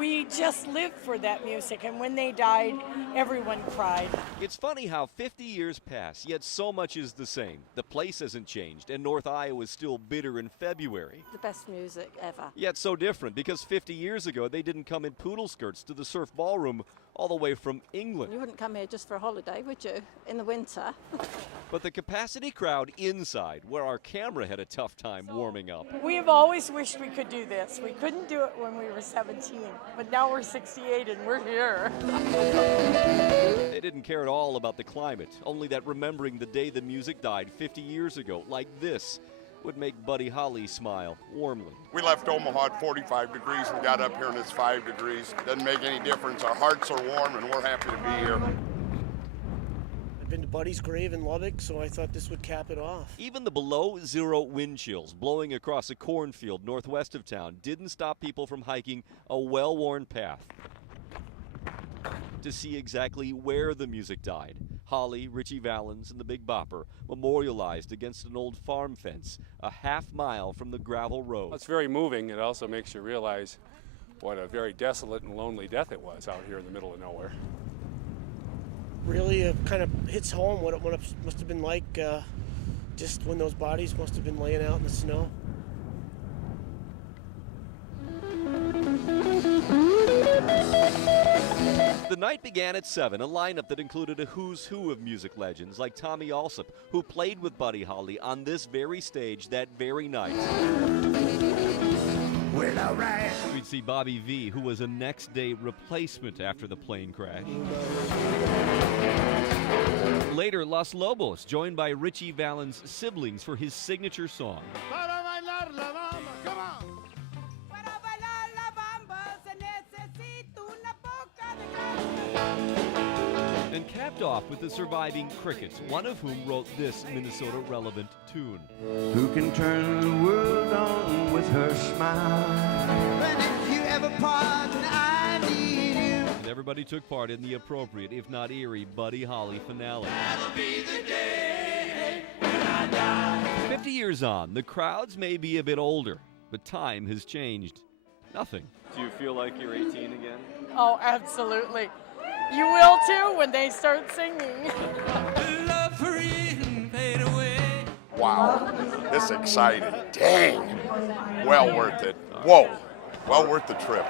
We just lived for that music, and when they died, everyone cried. It's funny how 50 years pass, yet so much is the same. The place hasn't changed, and North Iowa is still bitter in February. The best music ever. Yet so different, because 50 years ago, they didn't come in poodle skirts to the Surf Ballroom all the way from England. You wouldn't come here just for a holiday, would you, in the winter? But the capacity crowd inside, where our camera had a tough time warming up. We have always wished we could do this. We couldn't do it when we were 17, but now we're 68 and we're here. They didn't care at all about the climate, only that remembering the day the music died 50 years ago, like this, would make Buddy Holly smile warmly. We left Omaha at 45 degrees and got up here and it's 5 degrees. Doesn't make any difference. Our hearts are warm and we're happy to be here. I've been to Buddy's grave in Lubbock, so I thought this would cap it off. Even the below-zero wind chills blowing across a cornfield northwest of town didn't stop people from hiking a well-worn path to see exactly where the music died. Holly, Richie Valens, and the Big Bopper memorialized against an old farm fence a half-mile from the gravel road. It's very moving. It also makes you realize what a very desolate and lonely death it was out here in the middle of nowhere. Really kind of hits home what it must have been like just when those bodies must have been laying out in the snow. The night began at 7, a lineup that included a who's who of music legends like Tommy Alsop, who played with Buddy Holly on this very stage that very night. Well, all right. We'd see Bobby V, who was a next-day replacement after the plane crash. Later, Los Lobos, joined by Richie Valens' siblings for his signature song. Come on. And capped off with the surviving Crickets, one of whom wrote this Minnesota-relevant tune. Who can turn the world on with her smile? But if you ever part, then I need you. And everybody took part in the appropriate, if not eerie, Buddy Holly finale. That'll be the day when I die. 50 years on, the crowds may be a bit older, but time has changed. Nothing. Do you feel like you're 18 again? Oh, absolutely. You will too when they start singing. Love for you fade away. Wow, this excited. Dang. Well worth it. Whoa, well worth the trip.